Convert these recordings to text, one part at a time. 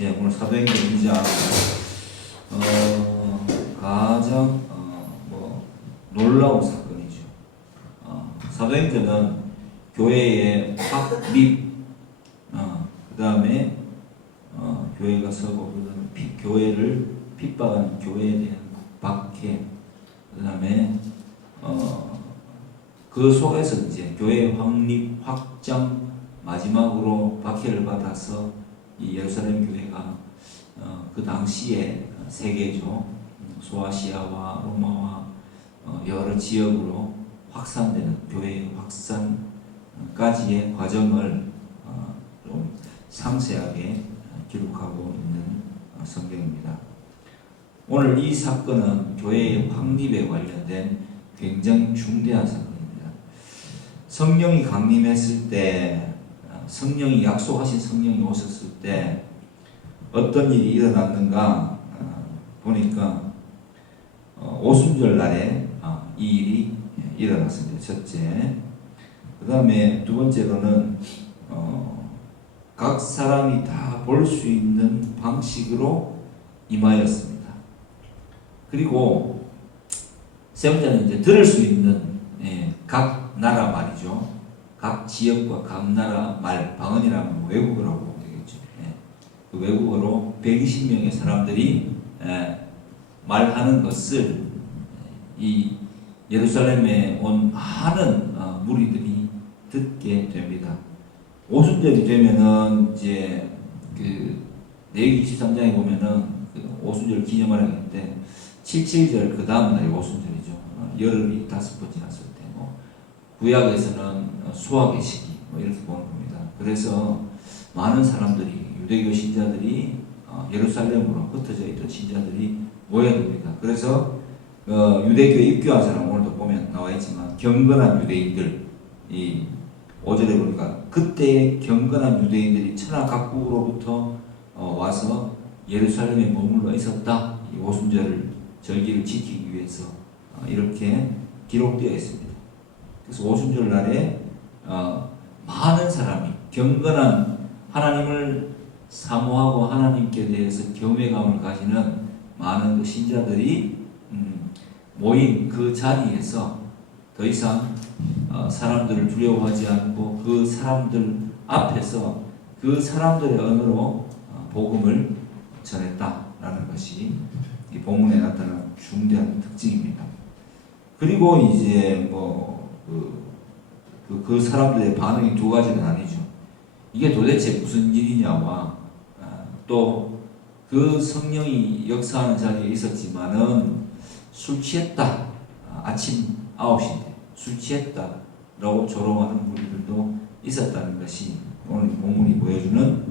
예, 오늘 사도행전 2장 가장 놀라운 사건이죠. 사도행전은 교회의 확립, 그 다음에 교회가 서고 교회를 핍박하는 교회에 대한 박해, 그 다음에 그 속에서 이제 교회 확립, 확장, 마지막으로 박해를 받아서 이 예루살렘 교회가 그 당시에 세계죠. 소아시아와 로마와 여러 지역으로 확산되는 교회의 확산까지의 과정을 좀 상세하게 기록하고 있는 성경입니다. 오늘 이 사건은 교회의 확립에 관련된 굉장히 중대한 사건입니다. 성령이 강림했을 때, 성령이 약속하신 성령이 오셨을 때 어떤 일이 일어났는가 보니까 오순절 날에 이 일이 일어났습니다. 첫째. 그 다음에 두 번째로는 각 사람이 다 볼 수 있는 방식으로 임하였습니다. 그리고 세 번째는 이제 들을 수 있는 각 나라 말이죠. 각 지역과 각 나라 말, 방언이라면 외국어라고 보면 되겠죠. 그 외국어로 120명의 사람들이 말하는 것을 이 예루살렘에 온 많은 무리들이 듣게 됩니다. 오순절이 되면은 이제 그 레위기 23장에 보면은 그 오순절 기념하라고 했는데 7.7절 그 다음 날이 오순절이죠. 열흘이 5번 지났을 때 구약에서는 수학의 시기 이렇게 보는 겁니다. 그래서 많은 사람들이 유대교 신자들이 예루살렘으로 흩어져 있던 신자들이 모여듭니다. 그래서 유대교에 입교한 사람 오늘도 보면 나와 있지만 경건한 유대인들, 이 5절에 보니까 그때의 경건한 유대인들이 천하 각국으로부터 와서 예루살렘에 머물러 있었다. 이 오순절을 절기를 지키기 위해서 이렇게 기록되어 있습니다. 그래서 오순절 날에 많은 사람이 경건한 하나님을 사모하고 하나님께 대해서 경외감을 가지는 많은 그 신자들이 모인 그 자리에서 더 이상 사람들을 두려워하지 않고 그 사람들 앞에서 그 사람들의 언어로 복음을 전했다라는 것이 이 본문에 나타나는 중대한 특징입니다. 그리고 이제 그 사람들의 반응이 두 가지는 아니죠. 이게 도대체 무슨 일이냐와 또 그 성령이 역사하는 자리에 있었지만은 술 취했다. 아침 9시인데 술 취했다라고 조롱하는 무리들도 있었다는 것이 오늘 본문이 보여주는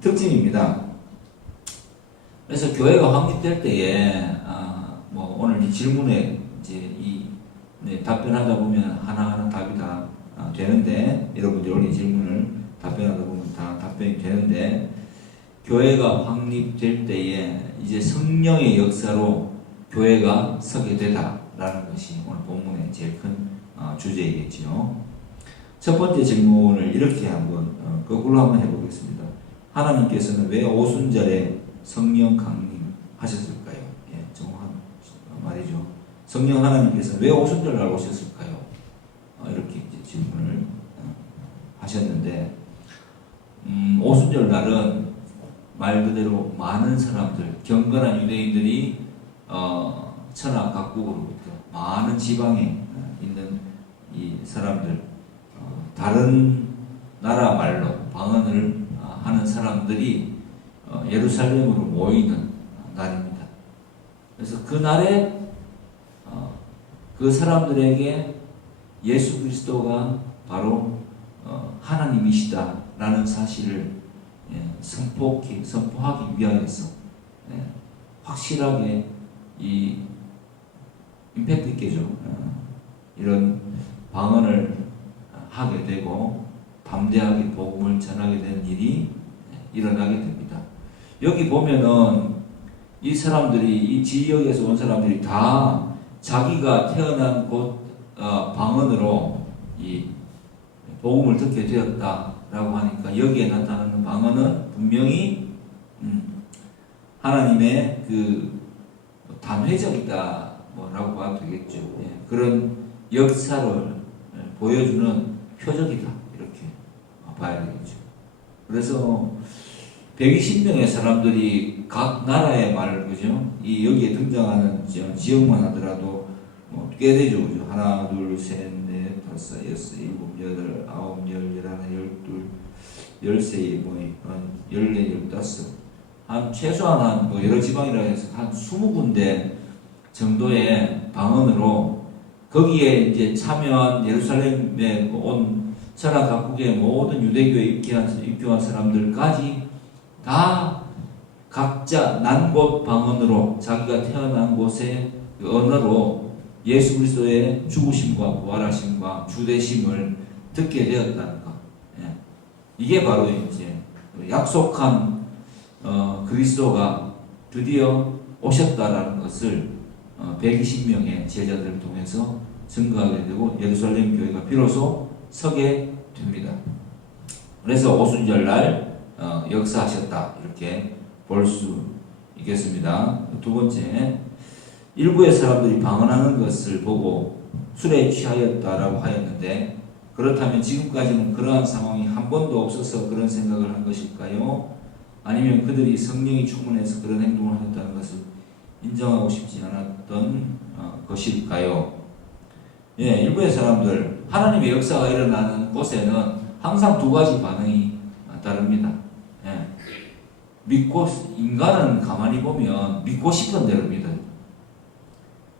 특징입니다. 그래서 교회가 확립될 때에 오늘 이 질문에 이제 답변하다 보면 하나하나 답이 다 되는데, 여러분들이 올린 질문을 답변하다 보면 다 답변이 되는데, 교회가 확립될 때에 이제 성령의 역사로 교회가 서게 되다라는 것이 오늘 본문의 제일 큰 주제이겠지요. 첫 번째 질문을 이렇게 한번 거꾸로 한번 해보겠습니다. 하나님께서는 왜 오순절에 성령 강림하셨을까요? 정확한 말이죠. 성령 하나님께서는 왜 오순절 날 오셨을까요? 이렇게 이제 질문을 하셨는데, 오순절 날은 말 그대로 많은 사람들, 경건한 유대인들이 천하 각국으로부터 많은 지방에 있는 이 사람들, 다른 나라 말로 방언을 하는 사람들이 예루살렘으로 모이는 날입니다. 그래서 그 날에 그 사람들에게 예수 그리스도가 바로 하나님이시다라는 사실을 선포하기 위하여서 확실하게 이 임팩트 있게죠. 이런 방언을 하게 되고 담대하게 복음을 전하게 되는 일이 일어나게 됩니다. 여기 보면은 이 사람들이, 이 지역에서 온 사람들이 다 자기가 태어난 곳 방언으로 이 복음을 듣게 되었다라고 하니까 여기에 나타나는 방언은 분명히 하나님의 그 단회적이다 뭐라고 봐도 되겠죠. 예, 그런 역사를 보여주는 표적이다 이렇게 봐야 되겠죠. 그래서 120명의 사람들이 각 나라의 말을 그죠? 이 여기에 등장하는 지역만 하더라도 꽤 되죠, 그죠? 하나, 둘, 셋, 넷, 다섯, 여섯, 일곱, 여덟, 아홉, 열, 열하나, 열둘, 열세, 열네, 열다섯. 한 최소한 한 여러 지방이라 해서 한 20군데 정도의 방언으로 거기에 이제 참여한 예루살렘에 온 천하 각국의 모든 유대교에 입교한 사람들까지 다 각자 난 곳 방언으로 자기가 태어난 곳의 그 언어로 예수 그리스도의 죽으심과 부활하심과 주되심을 듣게 되었다는 것. 예. 이게 바로 이제 약속한 그리스도가 드디어 오셨다라는 것을 120명의 제자들을 통해서 증거하게 되고 예루살렘 교회가 비로소 서게 됩니다. 그래서 오순절날 역사하셨다 이렇게 볼 수 있겠습니다. 두 번째, 일부의 사람들이 방언하는 것을 보고 술에 취하였다라고 하였는데 그렇다면 지금까지는 그러한 상황이 한 번도 없어서 그런 생각을 한 것일까요? 아니면 그들이 성령이 충만해서 그런 행동을 하였다는 것을 인정하고 싶지 않았던 것일까요? 예, 일부의 사람들 하나님의 역사가 일어나는 곳에는 항상 두 가지 반응이 따릅니다. 예. 인간은 가만히 보면 믿고 싶은 대로 믿어요.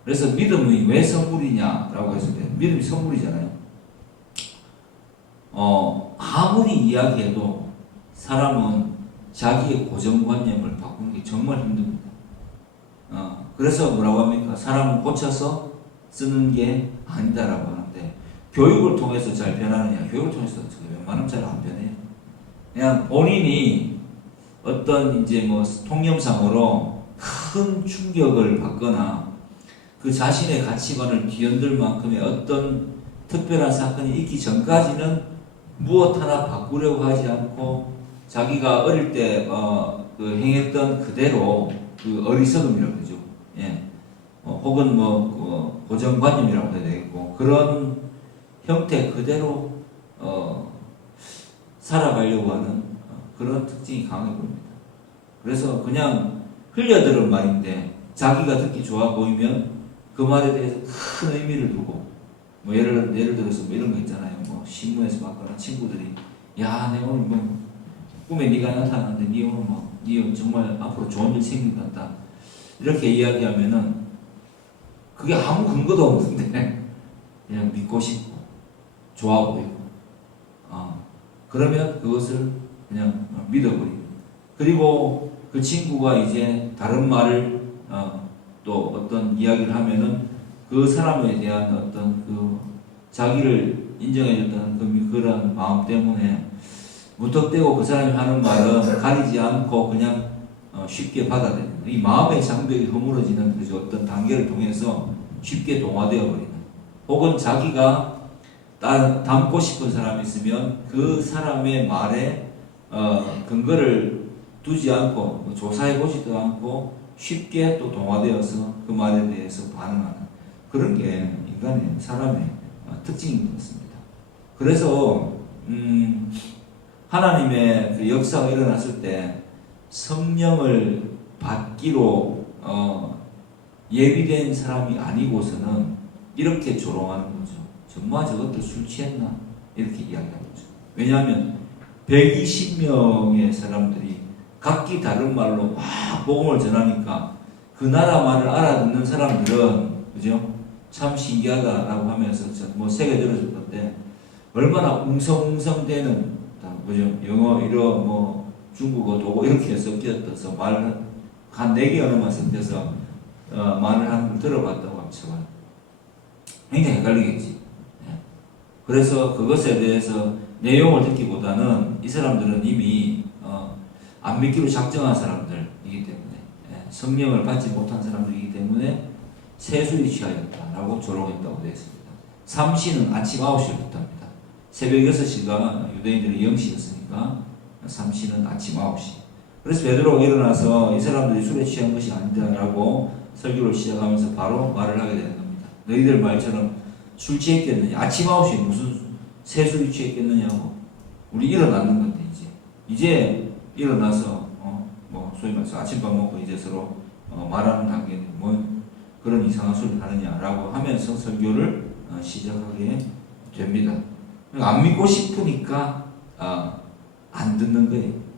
그래서 믿음이 왜 선물이냐라고 했을 때 믿음이 선물이잖아요. 아무리 이야기해도 사람은 자기의 고정관념을 바꾸는 게 정말 힘듭니다. 그래서 뭐라고 합니까? 사람은 고쳐서 쓰는 게 아니다라고 하는데 교육을 통해서 잘 변하느냐? 교육을 통해서 웬만하면 잘 안 변해요. 그냥 본인이 어떤 이제 통념상으로 큰 충격을 받거나 그 자신의 가치관을 뒤흔들 만큼의 어떤 특별한 사건이 있기 전까지는 무엇 하나 바꾸려고 하지 않고 자기가 어릴 때 행했던 그대로 그 어리석음이라고 그러죠. 예. 혹은 고정관념이라고 해야 되겠고 그런 형태 그대로 살아가려고 하는 그런 특징이 강해 보입니다. 그래서 그냥 흘려들은 말인데 자기가 듣기 좋아 보이면 그 말에 대해서 큰 의미를 두고 예를 들어서 이런 거 있잖아요. 신문에서 봤거나 친구들이 야 내가 오늘 꿈에 네가 나타났는데 네 오늘 네 정말 앞으로 좋은 일 생긴다 이렇게 이야기하면은 그게 아무 근거도 없는데 그냥 믿고 싶고 좋아 보이고 그러면 그것을 그냥 믿어버립니다. 그리고 그 친구가 이제 다른 말을 또 어떤 이야기를 하면은 그 사람에 대한 어떤 그 자기를 인정해줬다는 그런 마음 때문에 무턱대고 그 사람이 하는 말은 가리지 않고 그냥 쉽게 받아들입니다. 이 마음의 장벽이 허물어지는 그 어떤 단계를 통해서 쉽게 동화되어 버리는 혹은 자기가 닮고 싶은 사람이 있으면 그 사람의 말에 근거를 두지 않고 조사해보지도 않고 쉽게 또 동화되어서 그 말에 대해서 반응하는 그런 게 인간의 사람의 특징인 것 같습니다. 그래서 하나님의 그 역사가 일어났을 때 성령을 받기로 예비된 사람이 아니고서는 이렇게 조롱하는 거죠. 정말 저것들 술 취했나? 이렇게 이야기하는 거죠. 왜냐하면 120명의 사람들이 각기 다른 말로 막 복음을 전하니까 그 나라 말을 알아듣는 사람들은 그죠? 참 신기하다라고 하면서 새겨 들어줬던데 얼마나 웅성웅성대는 그죠? 영어, 일어, 중국어, 도고 이렇게 섞여서 말을 한 4개 언어만 섞여서 말을 하는 걸 들어봤다고 하면 굉장히 헷갈리겠지. 그래서 그것에 대해서 내용을 듣기보다는 이 사람들은 이미 안 믿기로 작정한 사람들이기 때문에 성령을 받지 못한 사람들이기 때문에 세수에 취하였다라고 조롱했다고 되어 있습니다. 삼시는 아침 9시부터 합니다. 새벽 6시가 유대인들의 0시였으니까 삼시는 아침 9시. 그래서 베드로가 일어나서 이 사람들이 술에 취한 것이 아니다라고 설교를 시작하면서 바로 말을 하게 되는 겁니다. 너희들 말처럼 술 취했겠느냐? 아침 9시에 무슨 새술이 취했겠느냐고. 우리 일어났는 건데 이제 일어나서 뭐 소위 말해서 아침밥 먹고 이제 서로 말하는 단계는 뭐 그런 이상한 소리를 하느냐라고 하면서 설교를 시작하게 됩니다. 안 믿고 싶으니까 안 듣는 거예요.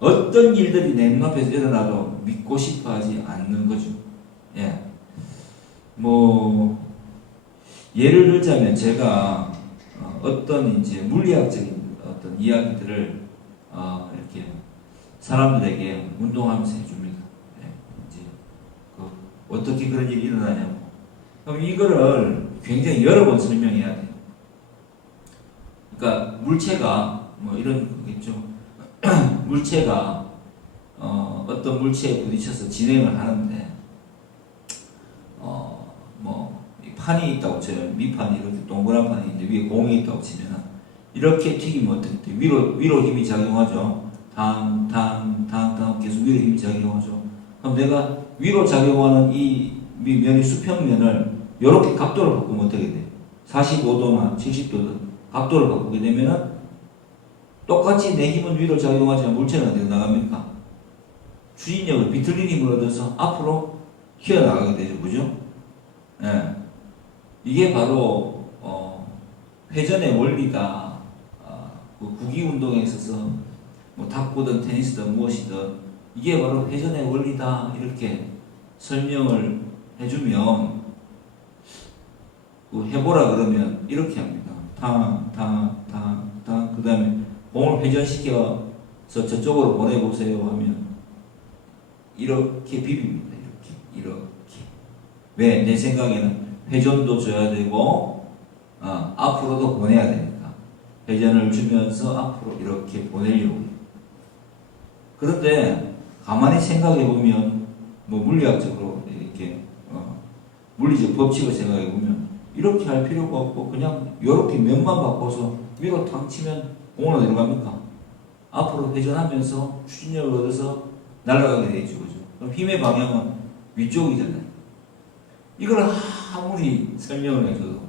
어떤 일들이 내 눈앞에서 일어나도 믿고 싶어하지 않는 거죠. 예. 뭐 예를 들자면 제가 어떤 이제 물리학적인 어떤 이야기들을 이렇게 사람들에게 운동하면서 해줍니다. 예. 이제 어떻게 그런 일이 일어나냐고. 그럼 이거를 굉장히 여러 번 설명해야 돼요. 그러니까 물체가 뭐 이런 거겠죠. 물체가 어떤 물체에 부딪혀서 진행을 하는데 뭐 판이 있다고 쳐요. 밑판이 이렇게 동그란 판이 있는데 위에 공이 있다고 치면 이렇게 튀기면 어떻게 돼? 위로 힘이 작용하죠. 탕 계속 위로 힘이 작용하죠. 그럼 내가 위로 작용하는 이 면이 수평면을 이렇게 각도를 바꾸면 어떻게 돼? 45도나 70도든 각도를 바꾸게 되면은 똑같이 내 힘은 위로 작용하지만 물체는 어디로 나갑니까? 추진력을 비틀린 힘을 얻어서 앞으로 튀어나가게 되죠. 그죠? 예. 이게 바로 회전의 원리다. 그 구기 운동에 있어서 뭐 탁구든 테니스든 무엇이든 이게 바로 회전의 원리다. 이렇게 설명을 해주면 해보라 그러면 이렇게 합니다. 그 다음에 공을 회전시켜서 저쪽으로 보내보세요 하면 이렇게 비빕니다. 이렇게. 왜? 내 생각에는 회전도 줘야 되고 앞으로도 보내야 되니까 회전을 주면서 앞으로 이렇게 보내려고. 그런데 가만히 생각해 보면 뭐 물리학적으로 이렇게 물리적 법칙을 생각해 보면 이렇게 할 필요가 없고 그냥 이렇게 면만 바꿔서 위로 탕 치면 공은 어디로 갑니까? 앞으로 회전하면서 추진력을 얻어서 날아가게 되죠. 그죠? 그럼 힘의 방향은 위쪽이잖아요. 이걸 아무리 설명을 해줘도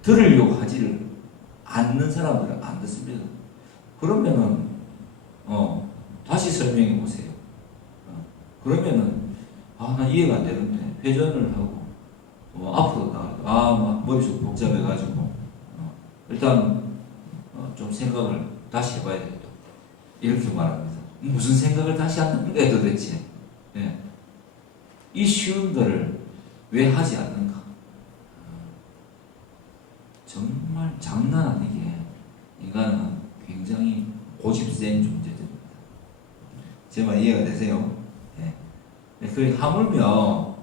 들으려고 하지를 않는 사람들은 안 듣습니다. 그러면은 다시 설명해 보세요. 그러면은 나 이해가 안 되는데 회전을 하고 앞으로 나가고 막 머릿속 복잡해가지고 일단 좀 생각을 다시 해봐야 되겠다. 이렇게 말합니다. 무슨 생각을 다시 하는 거야 도대체? 예. 이 쉬운 거를 왜 하지 않는가? 정말 장난 아니게 인간은 굉장히 고집센 존재들입니다. 제 말 이해가 되세요? 예. 그 하물며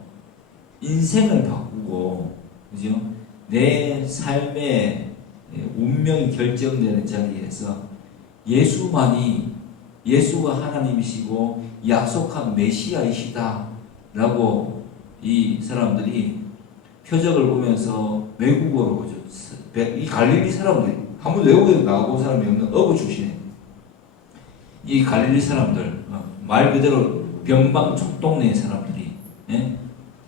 인생을 바꾸고, 그죠? 내 삶의 운명이 결정되는 자리에서 예수가 하나님이시고 약속한 메시아이시다 라고 이 사람들이 표적을 보면서 외국어로, 이 갈릴리 사람들이 한 번도 외국에 나가본 사람이 없는 어부 출신에 이 갈릴리 사람들 말 그대로 병방촌동네 사람들이, 예?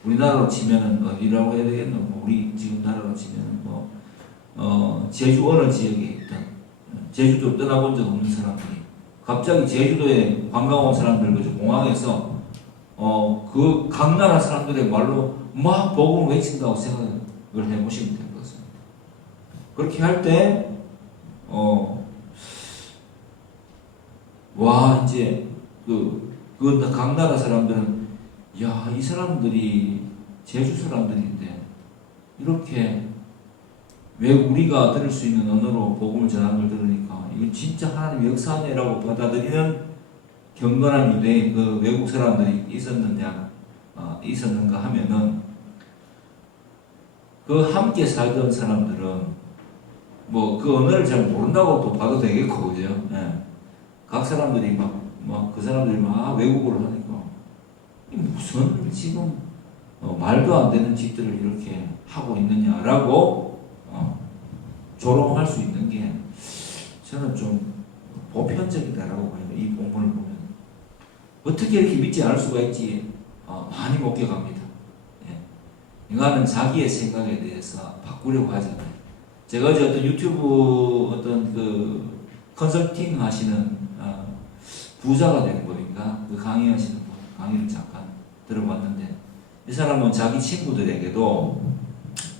우리나라로 치면은 어디라고 해야 되겠노? 우리 지금 나라로 치면은 제주 어느 지역에 있던 제주도 떠나본 적 없는 사람들이 갑자기 제주도에 관광 온 사람들 그죠? 공항에서 그 각 나라 사람들의 말로 막 복음을 외친다고 생각을 해보시면 될 것 같습니다. 그렇게 할 때 이제 각 나라 사람들은 이 사람들이 제주 사람들인데 이렇게 왜 우리가 들을 수 있는 언어로 복음을 전하는 걸 들으니까 이거 진짜 하나님의 역사네라고 받아들이는 경건한 유대인 외국 사람들이 있었는가 하면은 함께 살던 사람들은 그 언어를 잘 모른다고 또 봐도 되겠고, 그죠? 예. 각 사람들이 그 사람들이 외국어를 하니까 무슨 지금 말도 안 되는 짓들을 이렇게 하고 있느냐라고 조롱할 수 있는 게 저는 좀 보편적이다라고 봐요. 이 본문을 보면. 어떻게 이렇게 믿지 않을 수가 있지? 많이 목격합니다. 예. 인간은 자기의 생각에 대해서 바꾸려고 하잖아요. 제가 어제 어떤 유튜브 어떤 그 컨설팅 하시는 부자가 되는 법인가 그 강의하시는 분 강의를 잠깐 들어봤는데 이 사람은 자기 친구들에게도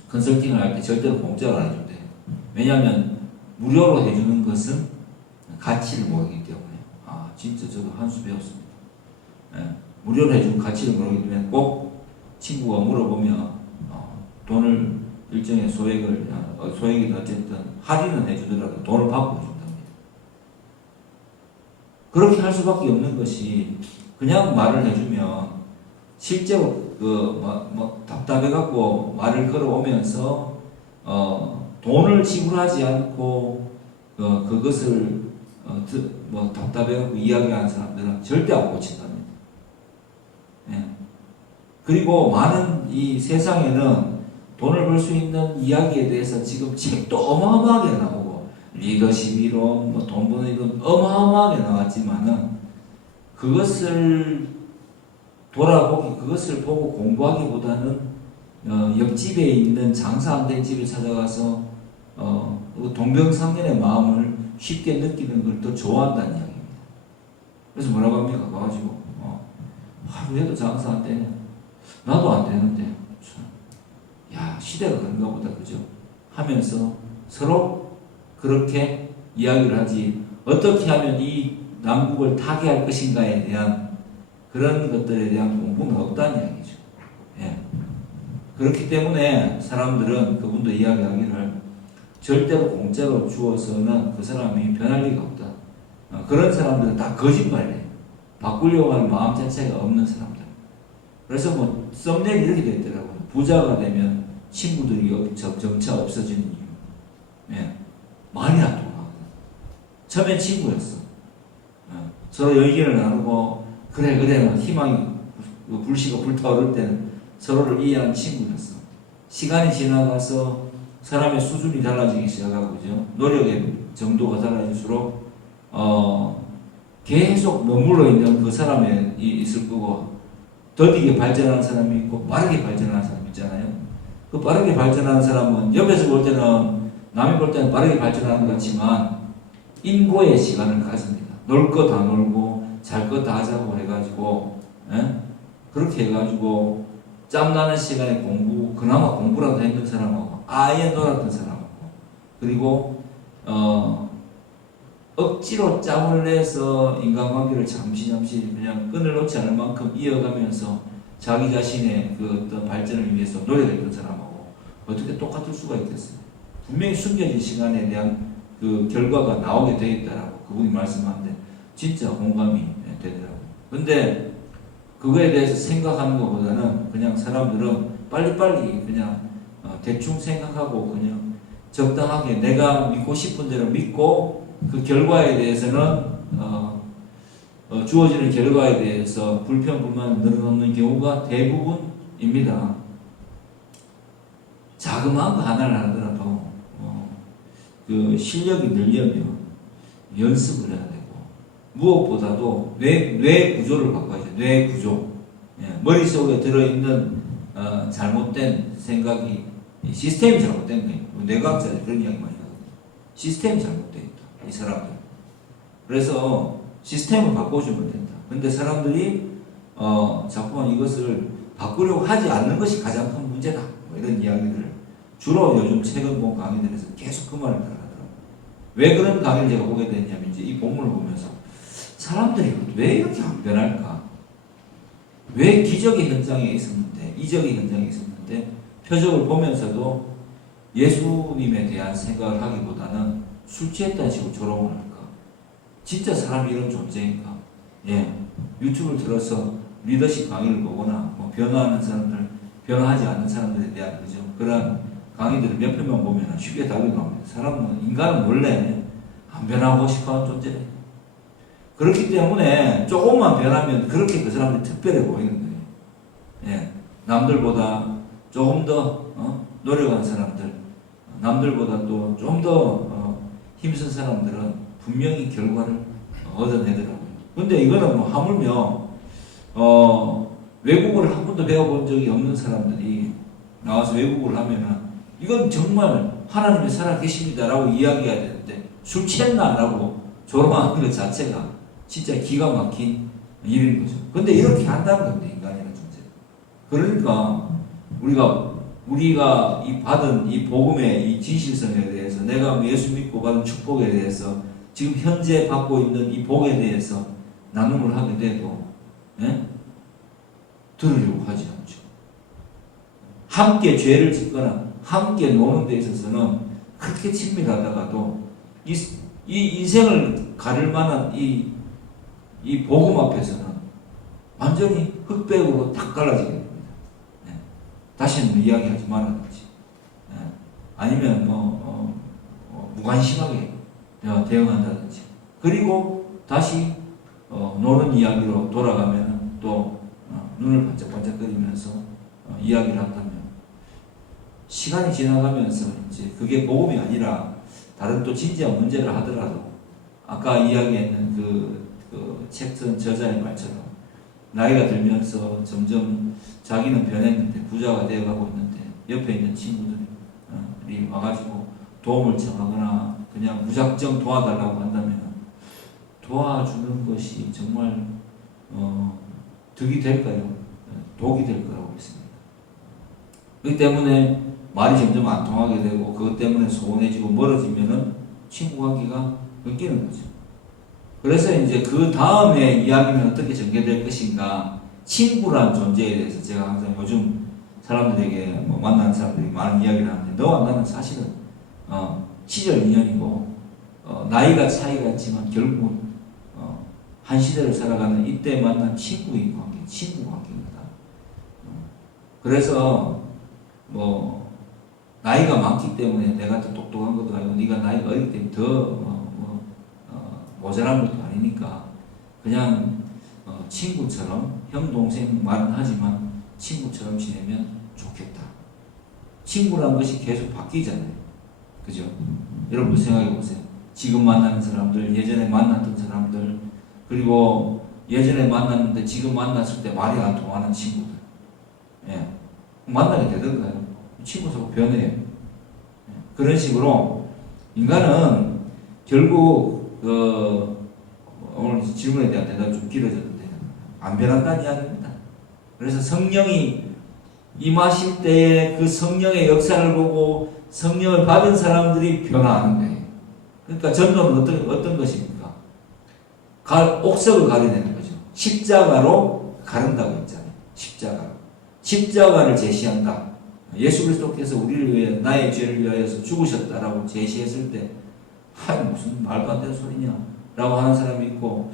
컨설팅을 할 때 절대로 공짜로 안 해준대요. 왜냐하면 무료로 해주는 것은 가치를 모르기 때문에. 진짜 저도 한 수 배웠습니다. 예, 무료로 해주는 가치를 모르기 때문에 꼭 친구가 물어보면 돈을 일정의 소액이든 어쨌든 할인은 해주더라도 돈을 받고 해준답니다. 그렇게 할 수밖에 없는 것이 그냥 말을 해주면 실제로 답답해갖고 말을 걸어오면서 돈을 지불하지 않고 그것을 답답해갖고 이야기하는 사람들은 절대 안 고친답니다. 예. 그리고 많은 이 세상에는 돈을 벌 수 있는 이야기에 대해서 지금 책도 어마어마하게 나오고 리더십 이론, 돈 버는 이론 어마어마하게 나왔지만은 그것을 그것을 보고 공부하기보다는 옆집에 있는 장사 안 된 집을 찾아가서 동병상련의 마음을 쉽게 느끼는 걸 더 좋아한다는 이야기입니다. 그래서 뭐라고 합니까? 가가지고 하루에도 장사 안 되냐? 나도 안 되는데 야 시대가 그런가 보다 그죠? 하면서 서로 그렇게 이야기를 하지 어떻게 하면 이 남국을 타개할 것인가에 대한 그런 것들에 대한 공부는 없다는 이야기죠. 예. 그렇기 때문에 사람들은 그분도 이야기하기를 절대로 공짜로 주어서는 그 사람이 변할 리가 없다. 그런 사람들은 다 거짓말이에요. 바꾸려고 하는 마음 자체가 없는 사람들. 그래서 썸네일이 이렇게 되어 있더라고요. 부자가 되면 친구들이 점차 없어지는 이유. 예. 말이 안 통하거든. 처음엔 친구였어. 서로 얘기를 나누고 그래 희망이 불씨가 불타오를 때는 서로를 이해하는 친구였어. 시간이 지나가서 사람의 수준이 달라지기 시작하고 그죠? 노력의 정도가 달라질수록 계속 머물러 있는 그 사람이 있을 거고 더디게 발전하는 사람이 있고 빠르게 발전하는 사람이 있잖아요. 그 빠르게 발전하는 사람은 옆에서 볼 때는 남이 볼 때는 빠르게 발전하는 것 같지만 인고의 시간을 가집니다. 놀 거 다 놀고 잘 거 다 자고 해가지고 그렇게 해가지고 짬나는 시간에 공부 그나마 공부라도 했던 사람하고 아예 놀았던 사람하고 그리고 억지로 짬을 내서 인간관계를 잠시 그냥 끈을 놓지 않을 만큼 이어가면서 자기 자신의 그 어떤 발전을 위해서 노력했던 사람하고 어떻게 똑같을 수가 있겠어요? 분명히 숨겨진 시간에 대한 그 결과가 나오게 되어 있다라고 그분이 말씀하는데 진짜 공감이 되더라고요. 근데 그거에 대해서 생각하는 것보다는 그냥 사람들은 빨리빨리 그냥 대충 생각하고 그냥 적당하게 내가 믿고 싶은 대로 믿고 그 결과에 대해서는 주어지는 결과에 대해서 불평불만을 늘어놓는 경우가 대부분입니다. 자그마한 거 하나를 하더라도 그 실력이 늘려면 연습을 해야 되고 무엇보다도 뇌 구조를 바꿔야죠. 뇌 구조. 머릿속에 들어있는 잘못된 생각이 시스템이 잘못된 거예요. 뇌과학자들이 그런 이야기 많이 하거든요. 시스템이 잘못되어 있다. 이 사람들. 그래서 시스템을 바꿔주면 된다. 근데 사람들이 자꾸만 이것을 바꾸려고 하지 않는 것이 가장 큰 문제다. 이런 이야기들을 주로 요즘 최근 본 강의들에서 계속 그 말을 하더라고요. 왜 그런 강의를 제가 보게 됐냐면 이제 이 본문을 보면서 사람들이 왜 이렇게 안 변할까? 왜 기적의 현장에 있었는데 이적의 현장에 있었는데 표적을 보면서도 예수님에 대한 생각을 하기보다는 술 취했다는 식으로 조롱을 할까? 진짜 사람이 이런 존재인가? 유튜브를 들어서 리더십 강의를 보거나 변화하는 사람들, 변화하지 않는 사람들에 대한 그죠? 그런 강의들을 몇 편만 보면 쉽게 답이 나옵니다. 인간은 원래 안 변하고 싶어하는 존재예요. 그렇기 때문에 조금만 변하면 그렇게 그 사람들이 특별해 보이는 거예요. 남들보다 조금 더 노력한 사람들, 남들보다 또 좀 더 힘쓴 사람들은 분명히 결과를 얻어내더라고요. 근데 이거는 하물며 외국어를 한 번도 배워본 적이 없는 사람들이 나와서 외국어를 하면은 이건 정말 하나님이 살아계십니다라고 이야기해야 되는데 술 취했나라고 조롱하는 것 자체가 진짜 기가 막힌 일인 거죠. 근데 이렇게 한다는 건데 인간이라는 존재. 그러니까 우리가 이 받은 이 복음의 이 진실성에 대해서 내가 예수 믿고 받은 축복에 대해서 지금 현재 받고 있는 이 복에 대해서 나눔을 하게 돼도 들으려고 하지 않죠. 함께 죄를 짓거나 함께 노는 데 있어서는 그렇게 친밀하다가도 이 인생을 가릴 만한 이 복음 앞에서는 완전히 흑백으로 딱 갈라지게 됩니다. 다시는 이야기하지 말아야지. 아니면 무관심하게 대응한다든지. 그리고 다시 노는 이야기로 돌아가면 또 눈을 반짝반짝거리면서 이야기를 한다면 시간이 지나가면서 이제 그게 복음이 아니라 다른 또 진지한 문제를 하더라도 아까 이야기했는 그 책 쓴 저자의 말처럼 나이가 들면서 점점 자기는 변했는데 부자가 되어가고 있는데 옆에 있는 친구들이 와가지고 도움을 청하거나 그냥 무작정 도와달라고 한다면 도와주는 것이 정말 득이 될까요? 독이 될 거라고 믿습니다. 그렇기 때문에 말이 점점 안 통하게 되고 그것 때문에 소원해지고 멀어지면은 친구 관계가 끊기는 거죠. 그래서 이제 그 다음에 이야기는 어떻게 전개될 것인가. 친구란 존재에 대해서 제가 항상 요즘 사람들에게 만나는 사람들이 많은 이야기를 하는데 너와 나는 사실은 시절 인연이고 나이가 차이가 있지만 결국은 한 시대를 살아가는 이때 만난 친구인 관계, 친구 관계입니다. 그래서 나이가 많기 때문에 내가 더 똑똑한 것도 아니고 네가 나이가 어리기 때문에 더 모자란 것도 아니니까 그냥 친구처럼 형 동생 말은 하지만 친구처럼 지내면 좋겠다. 친구라는 것이 계속 바뀌잖아요. 그죠? 여러분 생각해 보세요. 지금 만나는 사람들, 예전에 만났던 사람들, 그리고 예전에 만났는데 지금 만났을 때 말이 안 통하는 친구들. 만나게 되던가요? 친구 자꾸 변해요. 그런 식으로 인간은 결국 오늘 질문에 대한 대답이 좀 길어졌는데 안 변한다는 이야기입니다. 그래서 성령이 임하실 때에 그 성령의 역사를 보고 성령을 받은 사람들이 변화하는 거예요. 그러니까 전도는 어떤 것입니까? 옥석을 가려내는 거죠. 십자가로 가른다고 했잖아요. 십자가를 제시한다. 예수 그리스도께서 우리를 위해 나의 죄를 위하여서 죽으셨다라고 제시했을 때 무슨 말도 안 되는 소리냐 라고 하는 사람이 있고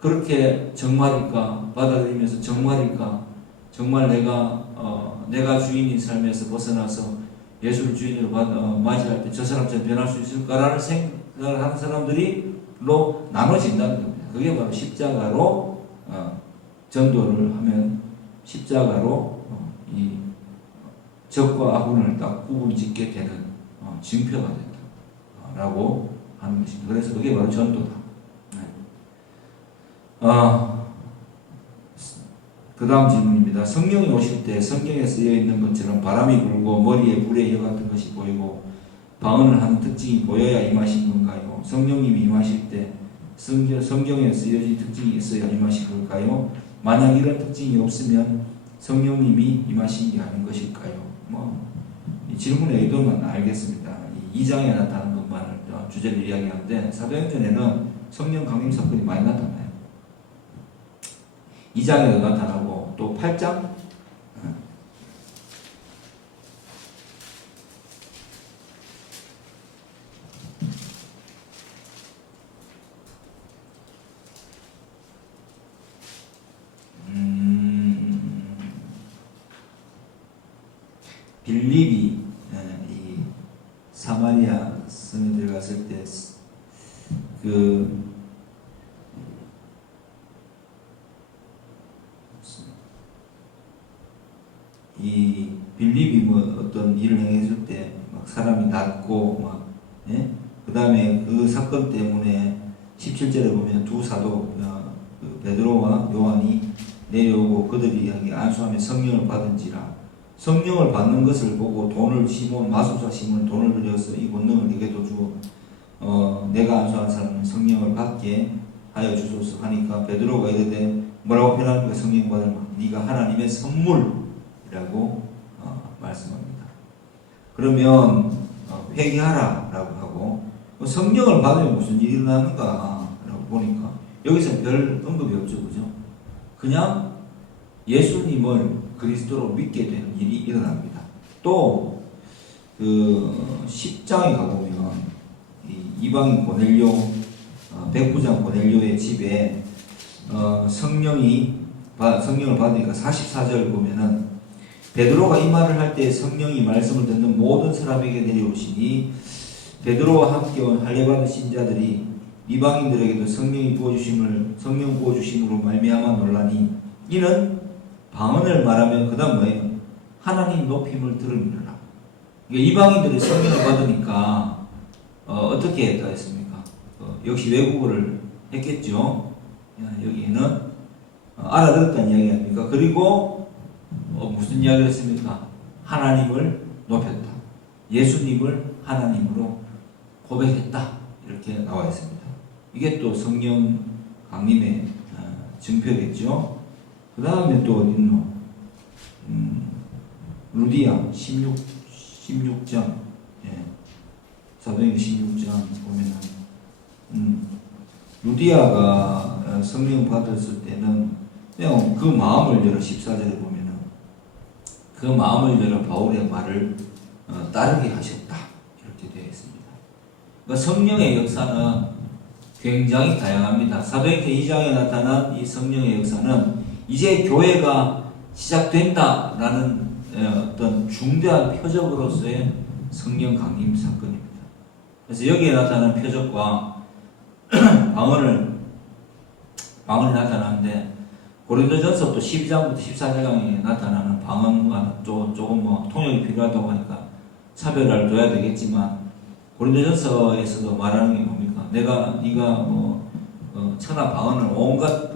그렇게 정말일까 받아들이면서 정말일까 정말 내가 주인인 삶에서 벗어나서 예수를 주인으로 맞이할 때 저 사람처럼 변할 수 있을까라는 생각을 하는 사람들이로 나눠진다는 겁니다. 그게 바로 십자가로 전도를 하면 십자가로 이 적과 아군을 딱 구분짓게 되는 징표가 된다라고 하는 것입니다. 그래서 그게 바로 전도다. 그 다음 질문입니다. 성령이 오실 때 성경에 쓰여 있는 것처럼 바람이 불고 머리에 불의 혀 같은 것이 보이고 방언을 하는 특징이 보여야 임하신 건가요? 성령님이 임하실 때 성경에 쓰여진 특징이 있어야 임하신 걸까요? 만약 이런 특징이 없으면 성령님이 임하신 게 아닌 것일까요? 이 질문의 의도만 알겠습니다. 이 2장에 나타나는 것만을 주제를 이야기하는데 사도행전에는 성령 강림 사건이 많이 나타나요. 2장에도 나타나고 또 8장 빌립이 이 사마리아 성에 들어갔을 때 이 빌립이 어떤 일을 행했을 때 막 사람이 낫고 그 다음에 그 사건 때문에 17절에 보면 두 사도 베드로와 요한이 내려오고 그들이 안수하며 성령을 받은지라. 성령을 받는 것을 보고 돈을 시몬 마술사 시몬 돈을 들여서 이 권능을 네게도 주어 내가 안수한 사람은 성령을 받게 하여 주소서 하니까 베드로가 이르되 뭐라고 표현합니까? 성령 받을 만 네가 하나님의 선물이라고 말씀합니다. 그러면 회개하라라고 하고 성령을 받으면 무슨 일이 일어나는가라고 보니까 여기서 별 언급이 없죠, 그죠? 그냥 예수님을 그리스도로 믿게 되는 일이 일어납니다. 또 그 10장에 가보면 이방인 고넬료 백부장 고넬료의 집에 성령을 받으니까 44절 보면은 베드로가 이 말을 할 때 성령이 말씀을 듣는 모든 사람에게 내려오시니 베드로와 함께 온 할례받은 신자들이 이방인들에게도 성령 부어주심으로 말미암아 놀라니 이는 방언을 말하면 그다음 뭐예요? 하나님 높임을 들음이라. 그러니까 이방인들이 성령을 받으니까 어떻게 했다 했습니까? 역시 외국어를 했겠죠. 여기에는 알아들었다는 이야기 아닙니까? 그리고 무슨 이야기를 했습니까? 하나님을 높였다. 예수님을 하나님으로 고백했다. 이렇게 나와 있습니다. 이게 또 성령 강림의 증표겠죠. 그 다음에 또 어디 있노? 루디아 16장 사도행전 16장 보면은 루디아가 성령 받았을 때는 그냥 그 마음을 열어 14절에 보면은 그 마음을 열어 바울의 말을 따르게 하셨다 이렇게 되어 있습니다. 그러니까 성령의 역사는 굉장히 다양합니다. 사도행전 2장에 나타난 이 성령의 역사는 이제 교회가 시작된다라는 어떤 중대한 표적으로서의 성령 강림 사건입니다. 그래서 여기에 나타난 표적과 방언이 나타나는데 고린도전서 또 12장부터 14장에 나타나는 방언과 조금 통역이 필요하다고 하니까 차별을 둬야 되겠지만 고린도전서에서도 말하는 게 뭡니까? 네가 천하 방언을 온갖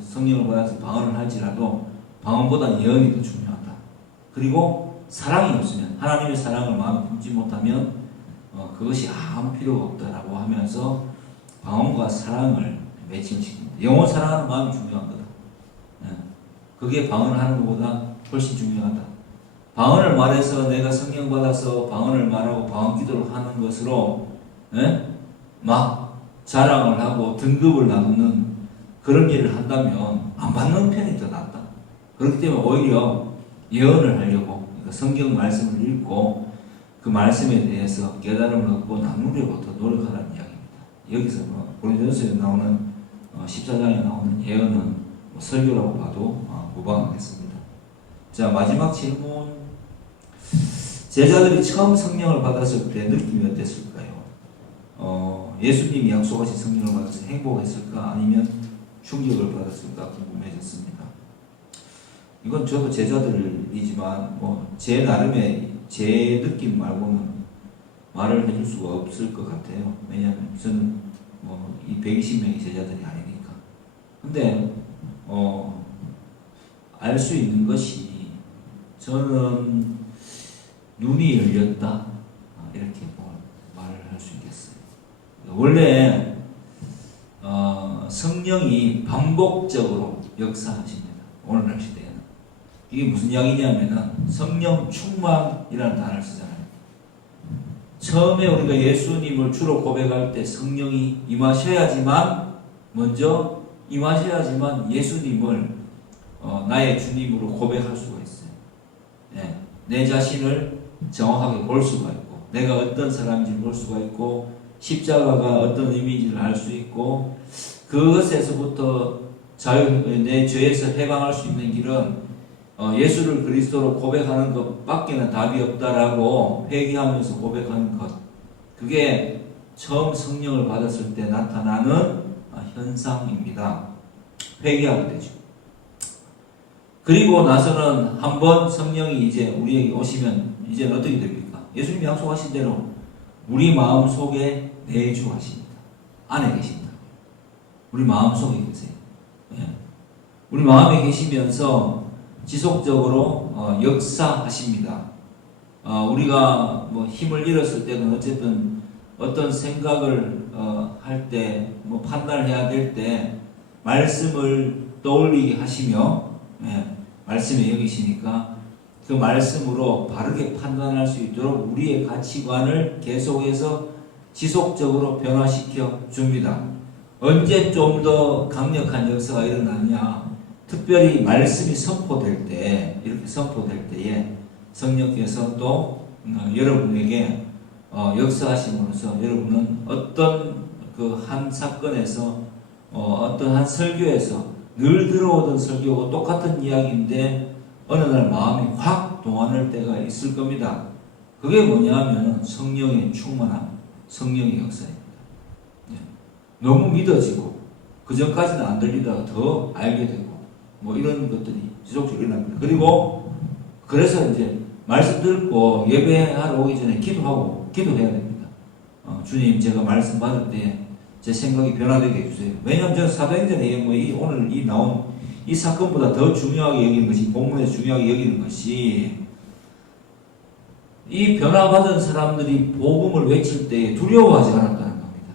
성령을 받아서 방언을 할지라도 방언보다 예언이 더 중요하다. 그리고 사랑이 없으면 하나님의 사랑을 마음에 품지 못하면 그것이 아무 필요가 없다라고 하면서 방언과 사랑을 매칭시킵니다. 영혼 사랑하는 마음이 중요한 거다. 그게 방언을 하는 것보다 훨씬 중요하다. 방언을 말해서 내가 성령 받아서 방언을 말하고 방언 기도를 하는 것으로 막 자랑을 하고 등급을 나누는 그런 일을 한다면 안 받는 편이 더 낫다. 그렇기 때문에 오히려 예언을 하려고 그러니까 성경 말씀을 읽고 그 말씀에 대해서 깨달음을 얻고 나누려고 더 노력하라는 이야기입니다. 여기서 고린도전서에 나오는 14장에 나오는 예언은 설교라고 봐도 무방하겠습니다. 자, 마지막 질문. 제자들이 처음 성령을 받았을 때 느낌이 어땠을까요? 예수님이 약속하신 성령을 받아서 행복했을까? 아니면 충격을 받았을까? 궁금해졌습니다. 이건 저도 제자들이지만 제 나름의 제 느낌 말고는 말을 해줄 수가 없을 것 같아요. 왜냐하면 저는 이 120명의 제자들이 아니니까. 근데 알 수 있는 것이 저는 눈이 열렸다 이렇게 말을 할 수 있겠어요. 원래 성령이 반복적으로 역사하십니다. 오늘날 시대에는. 이게 무슨 이야기냐면은 성령 충만이라는 단어를 쓰잖아요. 처음에 우리가 예수님을 주로 고백할 때 성령이 먼저 임하셔야지만 예수님을 나의 주님으로 고백할 수가 있어요. 내 자신을 정확하게 볼 수가 있고 내가 어떤 사람인지 볼 수가 있고 십자가가 어떤 의미인지를 알 수 있고 그것에서부터 내 죄에서 해방할 수 있는 길은 예수를 그리스도로 고백하는 것밖에는 답이 없다라고 회개하면서 고백하는 것, 그게 처음 성령을 받았을 때 나타나는 현상입니다. 회개하게 되죠. 그리고 나서는 한번 성령이 이제 우리에게 오시면 이제는 어떻게 됩니까? 예수님이 약속하신 대로 우리 마음 속에 내주하십니다. 안에 계신다. 우리 마음 속에 계세요. 우리 마음에 계시면서 지속적으로 역사하십니다. 우리가 뭐 힘을 잃었을 때는 어쨌든 어떤 생각을 할 때, 뭐 판단을 해야 될 때 말씀을 떠올리게 하시며, 말씀에 여기시니까 그 말씀으로 바르게 판단할 수 있도록 우리의 가치관을 계속해서 지속적으로 변화시켜 줍니다. 언제 좀 더 강력한 역사가 일어나냐? 특별히 말씀이 선포될 때, 이렇게 선포될 때에 성령께서 또 여러분에게 역사하심으로써 여러분은 어떤 그 한 사건에서 어떤 한 설교에서 늘 들어오던 설교고 똑같은 이야기인데 어느 날 마음이 확 동화될 때가 있을 겁니다. 그게 뭐냐면 성령의 충만함, 성령의 역사입니다. 너무 믿어지고 그 전까지는 안 들리다가 더 알게 되고 뭐 이런 것들이 지속적으로 일어납니다. 그리고 그래서 이제 말씀 듣고 예배하러 오기 전에 기도해야 됩니다. 주님, 제가 말씀 받을 때 제 생각이 변화되게 해주세요. 왜냐하면 저는 사도행전에 오늘 나온 이 사건보다 더 중요하게 여기는 것이, 본문에서 중요하게 여기는 것이, 이 변화받은 사람들이 복음을 외칠 때 두려워하지 않았다는 겁니다.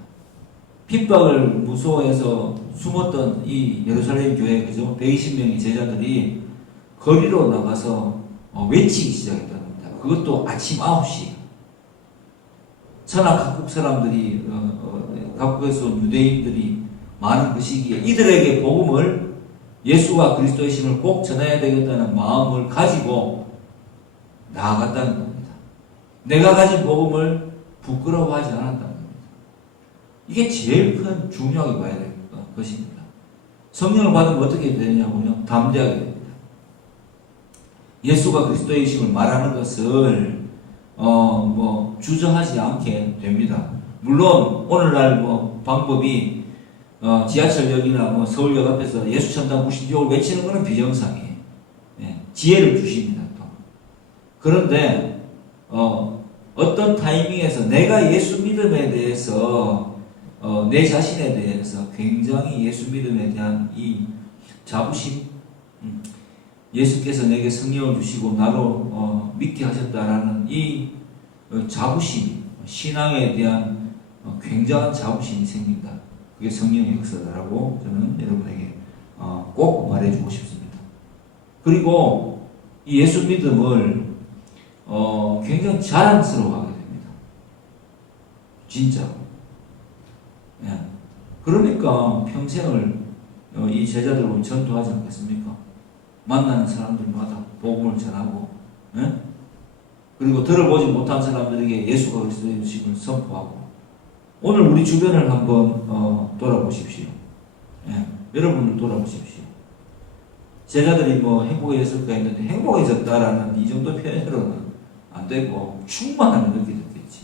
핍박을 무서워해서 숨었던 이 예루살렘 교회, 그죠? 120명의 제자들이 거리로 나가서 외치기 시작했다는 겁니다. 그것도 아침 9시. 천하 각국 사람들이, 각국에서 유대인들이 많은 그 시기에 이들에게 복음을, 예수가 그리스도의 심을 꼭 전해야 되겠다는 마음을 가지고 나아갔다는 겁니다. 내가 가진 복음을 부끄러워하지 않았다는 겁니다. 이게 제일 큰 중요하게 봐야 될 것입니다. 성령을 받으면 어떻게 되냐고요? 담대하게 됩니다. 예수가 그리스도의 심을 말하는 것을 주저하지 않게 됩니다. 물론 오늘날 방법이 지하철역이나 서울역 앞에서 예수 천당 무신교를 외치는 것은 비정상이에요. 지혜를 주십니다. 또. 그런데 어떤 타이밍에서 내가 예수 믿음에 대해서 내 자신에 대해서 굉장히 예수 믿음에 대한 이 자부심, 예수께서 내게 성령을 주시고 나로 믿게 하셨다라는 이 자부심, 신앙에 대한 굉장한 자부심이 생긴다. 그게 성령의 역사다라고 저는 여러분에게 꼭 말해주고 싶습니다. 그리고 이 예수 믿음을 굉장히 자랑스러워하게 됩니다. 진짜로. 그러니까 평생을 이 제자들과 전도하지 않겠습니까? 만나는 사람들마다 복음을 전하고, 그리고 들어보지 못한 사람들에게 예수가 그리스도의 심을 선포하고. 오늘 우리 주변을 한번 돌아보십시오. 여러분을 돌아보십시오. 제자들이 행복해졌을까 했는데 행복해졌다라는 이 정도 표현으로는 안 되고 충만함을 느끼겠지.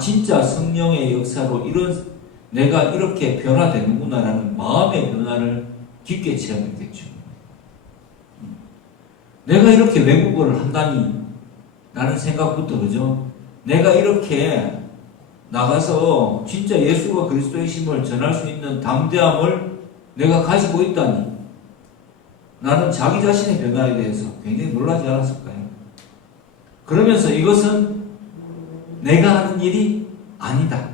진짜 성령의 역사로 내가 이렇게 변화되는구나라는 마음의 변화를 깊게 체험했겠죠. 내가 이렇게 외국어를 한다니 라는 생각부터, 그죠? 내가 이렇게 나가서 진짜 예수가 그리스도의 심을 전할 수 있는 담대함을 내가 가지고 있다니, 나는 자기 자신의 변화에 대해서 굉장히 놀라지 않았을까요? 그러면서 이것은 내가 하는 일이 아니다,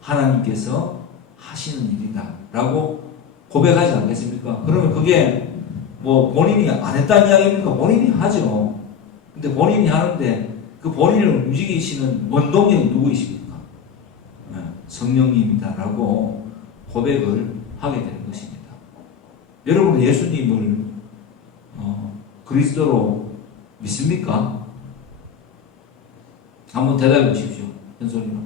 하나님께서 하시는 일이다 라고 고백하지 않겠습니까? 그러면 그게 본인이 안 했다는 이야기입니까? 본인이 하죠. 근데 본인이 하는데 그 본인을 움직이시는 원동력이 누구이십니까? 성령님이다라고 고백을 하게 되는 것입니다. 여러분은 예수님을 그리스도로 믿습니까? 한번 대답해 보십시오. 큰 소리로.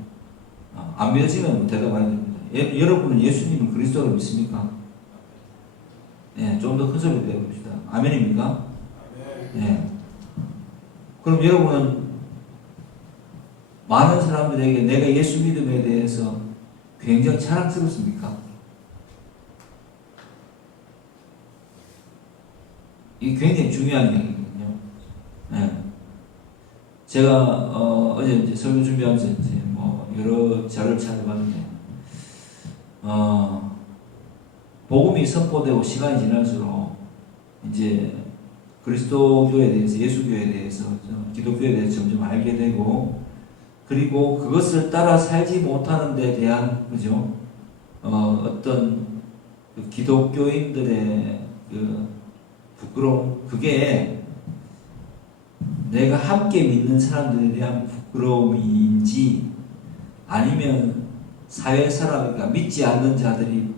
안 믿어지면 대답 안 됩니다. 여러분은 예수님을 그리스도로 믿습니까? 좀 더 큰 소리로 해봅시다. 아멘입니까? 그럼 여러분은 많은 사람들에게 내가 예수 믿음에 대해서 굉장히 자랑스럽습니까? 이게 굉장히 중요한 이야기거든요. 제가 어제 이제 설교 준비하면서 이제 여러 자료를 찾아봤는데 복음이 복음이 선포되고 시간이 지날수록 이제 그리스도교에 대해서, 예수교에 대해서, 기독교에 대해서 점점 알게 되고, 그리고 그것을 따라 살지 못하는 데 대한, 그죠? 어떤 그 기독교인들의 그 부끄러움, 그게 내가 함께 믿는 사람들에 대한 부끄러움인지, 아니면 사회 사람, 그러니까 믿지 않는 자들이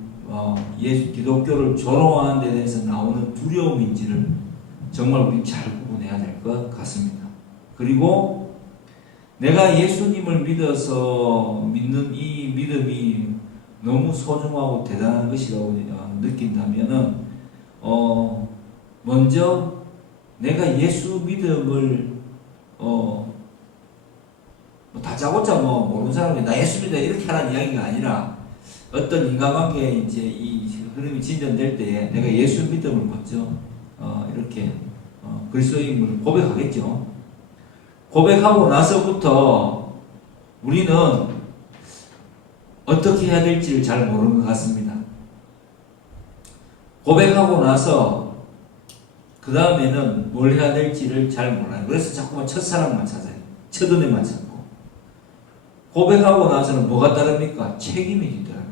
예수 기독교를 조롱하는 데 대해서 나오는 두려움인지를 정말 우리 잘 구분해야 될 것 같습니다. 그리고 내가 예수님을 믿어서 믿는 이 믿음이 너무 소중하고 대단한 것이라고 느낀다면은 먼저 내가 예수 믿음을 다짜고짜 모르는 사람이 나 예수 믿어 이렇게 하라는 이야기가 아니라, 어떤 인간관계에 이제 이 흐름이 진전될 때에 내가 예수 믿음을 먼저 이렇게 그리스도인을 고백하겠죠. 고백하고 나서부터 우리는 어떻게 해야 될지를 잘 모르는 것 같습니다. 고백하고 나서 그 다음에는 뭘 해야 될지를 잘 몰라요. 그래서 자꾸만 첫사랑만 찾아요. 첫은혜만 찾고. 고백하고 나서는 뭐가 따릅니까? 책임이 뒤따릅니다.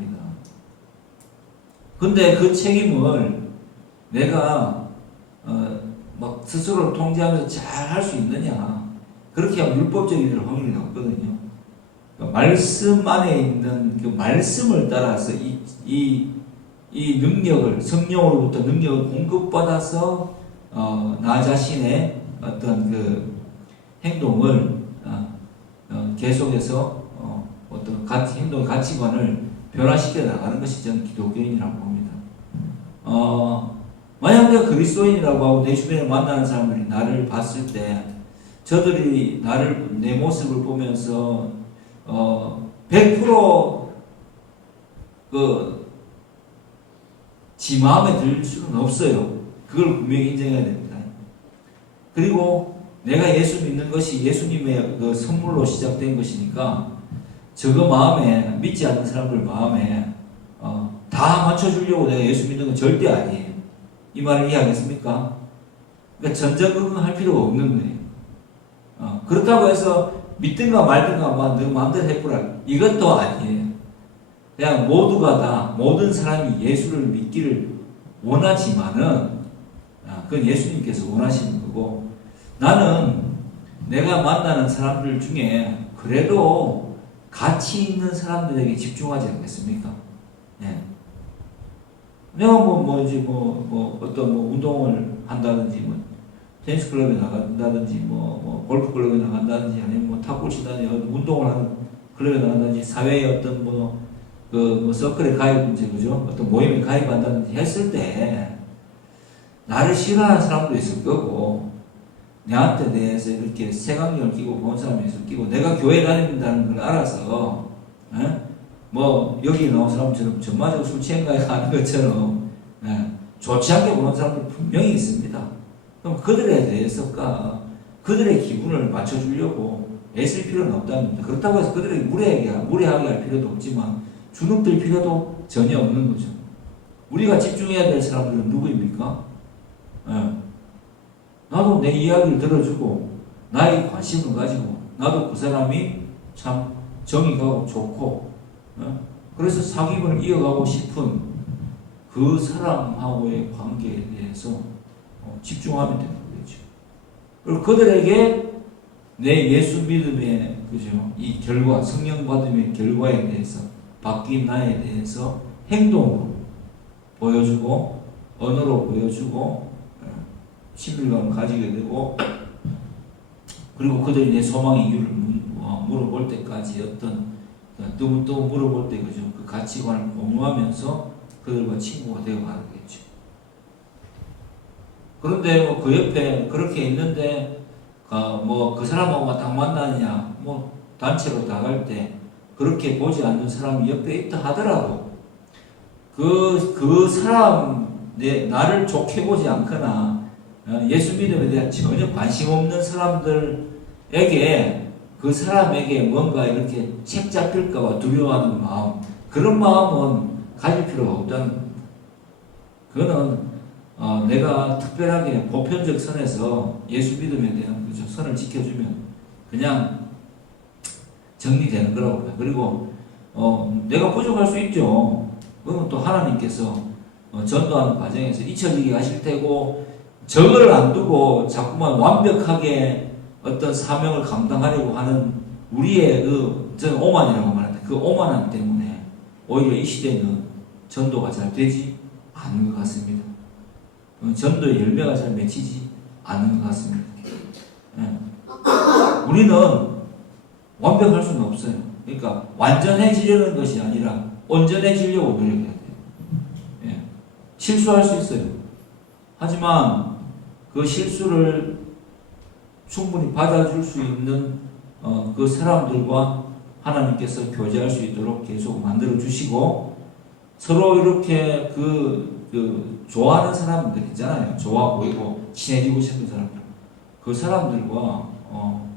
근데 그 책임을 내가 막 스스로를 통제하면서 잘 할 수 있느냐? 그렇게 하면 율법적인 될 확률이 높거든요. 그러니까 말씀 안에 있는 그 말씀을 따라서 이 능력을, 성령으로부터 능력을 공급받아서 나 자신의 어떤 그 행동을 계속해서 어떤 행동 가치관을 변화시켜 나가는 것이 저는 기독교인이라고 봅니다. 만약 내가 그리스도인이라고 하고 내 주변에 만나는 사람들이 나를 봤을 때, 저들이 내 모습을 보면서 100% 지 마음에 들 수는 없어요. 그걸 분명히 인정해야 됩니다. 그리고 내가 예수 믿는 것이 예수님의 그 선물로 시작된 것이니까, 저거 마음에, 믿지 않는 사람들 마음에 다 맞춰주려고 내가 예수 믿는 건 절대 아니에요. 이 말을 이해하겠습니까? 그러니까 전전긍긍할 필요가 없는 거예요. 그렇다고 해서 믿든가 말든가 너 마음대로 해보라, 이것도 아니에요. 그냥 모두가 다, 모든 사람이 예수를 믿기를 원하지만은 그건 예수님께서 원하시는 거고, 나는 내가 만나는 사람들 중에 그래도 가치 있는 사람들에게 집중하지 않겠습니까? 예. 내가 어떤 운동을 한다든지, 테니스 클럽에 나간다든지, 골프 클럽에 나간다든지, 아니면 탁구 치다든지, 운동을 하는 클럽에 나간다든지, 사회의 어떤 서클에 가입, 그죠? 어떤 모임에 가입한다든지 했을 때, 나를 싫어하는 사람도 있을 거고, 내한테 대해서 이렇게 색안경을 끼고 본 사람이 있을 끼고, 내가 교회 다닌다는 걸 알아서, 여기 나온 사람처럼 전마저고 술 취한 가에 가는 것처럼, 좋지 않게 보는 사람들 분명히 있습니다. 그럼 그들에 대해서가 그들의 기분을 맞춰주려고 애쓸 필요는 없다는 겁니다. 그렇다고 해서 그들에게 무례하게 할 필요도 없지만, 주눅들 필요도 전혀 없는 거죠. 우리가 집중해야 될 사람들은 누구입니까? 나도 내 이야기를 들어주고 나의 관심을 가지고 나도 그 사람이 참 정이 가고 좋고 그래서 사귐을 이어가고 싶은 그 사람하고의 관계에 대해서 집중하면 되는 거죠. 그리고 그들에게 내 예수 믿음의 이 결과, 성령 받음의 결과에 대해서, 바뀐 나에 대해서 행동으로 보여주고, 언어로 보여주고, 친밀감을 가지게 되고, 그리고 그들이 내 소망의 이유를 물어볼 때까지 또 물어볼 때 그 가치관을 공유하면서 그들과 친구가 되어 가는 거겠죠. 그런데 그 옆에 그렇게 있는데 그 사람하고만 딱 만나느냐, 단체로 나갈 때 그렇게 보지 않는 사람이 옆에 있다 하더라도 그 사람 나를 좋게 보지 않거나 예수 믿음에 대한 전혀 관심 없는 사람들에게, 그 사람에게 뭔가 이렇게 책 잡힐까봐 두려워하는 마음, 그런 마음은 가질 필요가 없다는 겁니다. 그거는 내가 특별하게 보편적 선에서 예수 믿음에 대한 그죠 선을 지켜주면 그냥 정리되는 거라고 봐요. 그리고 내가 부족할 수 있죠. 그러면 또 하나님께서 전도하는 과정에서 잊혀지게 하실 테고 저거를 안 두고 자꾸만 완벽하게 어떤 사명을 감당하려고 하는 우리의 저는 오만이라고 말하는데 그 오만함 때문에 오히려 이 시대는 전도가 잘 되지 않은 것 같습니다. 전도의 열매가 잘 맺히지 않는 것 같습니다. 예. 우리는 완벽할 수는 없어요. 그러니까 완전해지려는 것이 아니라 온전해지려고 노력해야 돼요. 예. 실수할 수 있어요. 하지만 그 실수를 충분히 받아줄 수 있는 그 사람들과 하나님께서 교제할 수 있도록 계속 만들어 주시고 서로 이렇게 좋아하는 사람들 있잖아요. 좋아 보이고 친해지고 싶은 사람들. 그 사람들과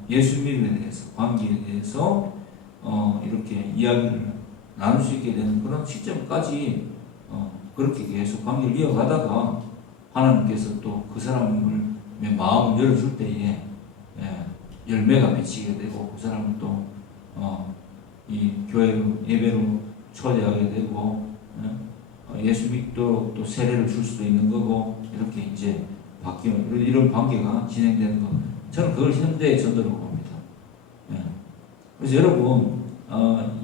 예수 믿음에 대해서 관계에 대해서 이렇게 이야기를 나눌 수 있게 되는 그런 시점까지 그렇게 계속 관계를 이어가다가 하나님께서 또 그 사람을 마음을 열어줄 때에 열매가 맺히게 되고 그 사람을 또 이 교회로 예배로 초대하게 되고 예수 믿도록 또 세례를 줄 수도 있는 거고 이렇게 이제 바뀌는 이런 관계가 진행되는 거 저는 그걸 현대의 전도로 봅니다. 그래서 여러분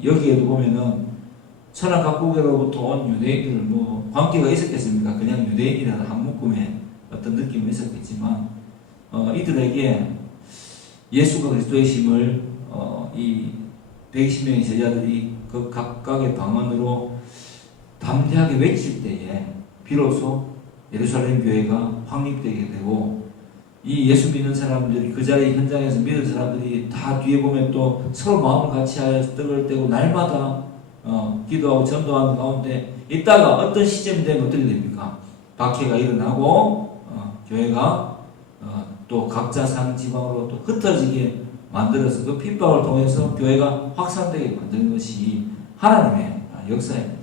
여기에도 보면은 천하 각국으로부터 온 유대인들 관계가 있었겠습니까? 그냥 유대인이라는 한 묶음의 어떤 느낌이 있었겠지만 이들에게 예수가 그리스도의 심을 이 120명의 제자들이 그 각각의 방언으로 담대하게 외칠 때에 비로소 예루살렘 교회가 확립되게 되고 이 예수 믿는 사람들이 그 자리 현장에서 믿은 사람들이 다 뒤에 보면 또 서로 마음을 같이 하여 떡을 떼고 날마다 기도하고 전도하는 가운데 있다가 어떤 시점이 되면 어떻게 됩니까? 박해가 일어나고 교회가 또 각자 사는 지방으로 또 흩어지게 만들어서 그 핍박을 통해서 교회가 확산되게 만드는 것이 하나님의 역사입니다.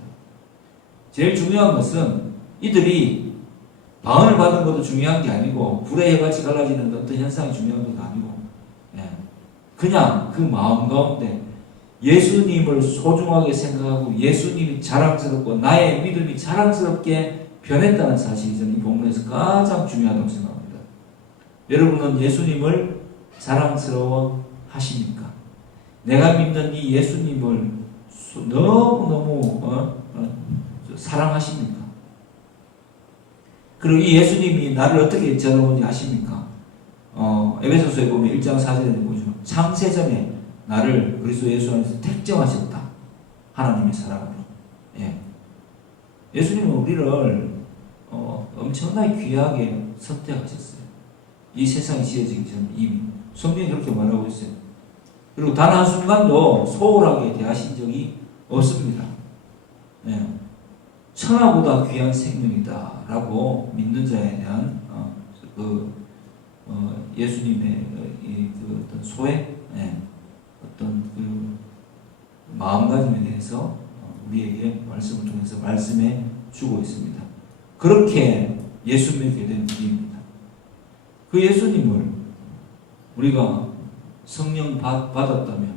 제일 중요한 것은 이들이 방언을 받은 것도 중요한 게 아니고 불의 해같이 갈라지는 어떤 현상이 중요한 것도 아니고 그냥 그 마음 가운데 예수님을 소중하게 생각하고 예수님이 자랑스럽고 나의 믿음이 자랑스럽게 변했다는 사실이 저는 이 본문에서 가장 중요하다고 생각합니다. 여러분은 예수님을 자랑스러워 하십니까? 내가 믿는 이 예수님을 너무너무 사랑하십니까? 그리고 이 예수님이 나를 어떻게 전하는지 아십니까? 에베소서에 보면 1장 4절에 보죠. 창세전에 나를 그리스도 예수 안에서 택정하셨다. 하나님의 사랑으로. 예수님은 우리를 엄청나게 귀하게 선택하셨어요. 이 세상이 지어지기 전 이미 성경이 그렇게 말하고 있어요. 그리고 단 한순간도 소홀하게 대하신 적이 없습니다. 천하보다 귀한 생명이다 라고 믿는 자에 대한 예수님의 그 어떤 소액 어떤 그 마음가짐에 대해서 우리에게 말씀을 통해서 말씀해 주고 있습니다. 그렇게 예수 믿게 된 우리입니다. 그 예수님을 우리가 성령 받았다면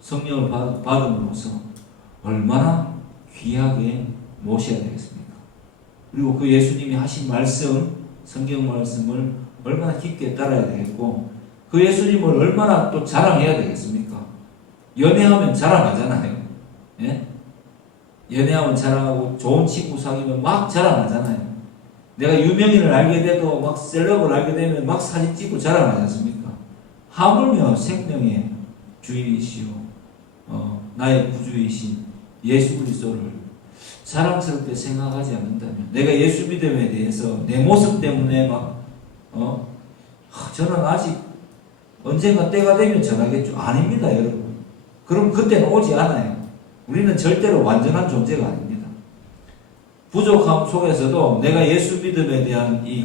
성령을 받음으로써 얼마나 귀하게 모셔야 되겠습니까? 그리고 그 예수님이 하신 말씀, 성경 말씀을 얼마나 깊게 따라야 되겠고 그 예수님을 얼마나 또 자랑해야 되겠습니까? 연애하면 자랑하잖아요. 연애하면 자랑하고 좋은 친구 사귀면 막 자랑하잖아요. 내가 유명인을 알게 돼도 막 셀럽을 알게 되면 막 사진 찍고 자랑하지 않습니까? 하물며 생명의 주인이시오 나의 구주이신 예수 그리스도를 자랑스럽게 생각하지 않는다면 내가 예수 믿음에 대해서 내 모습 때문에 저는 아직 언젠가 때가 되면 전하겠죠. 아닙니다, 여러분. 그럼 그때는 오지 않아요. 우리는 절대로 완전한 존재가 아닙니다. 부족함 속에서도 내가 예수 믿음에 대한 이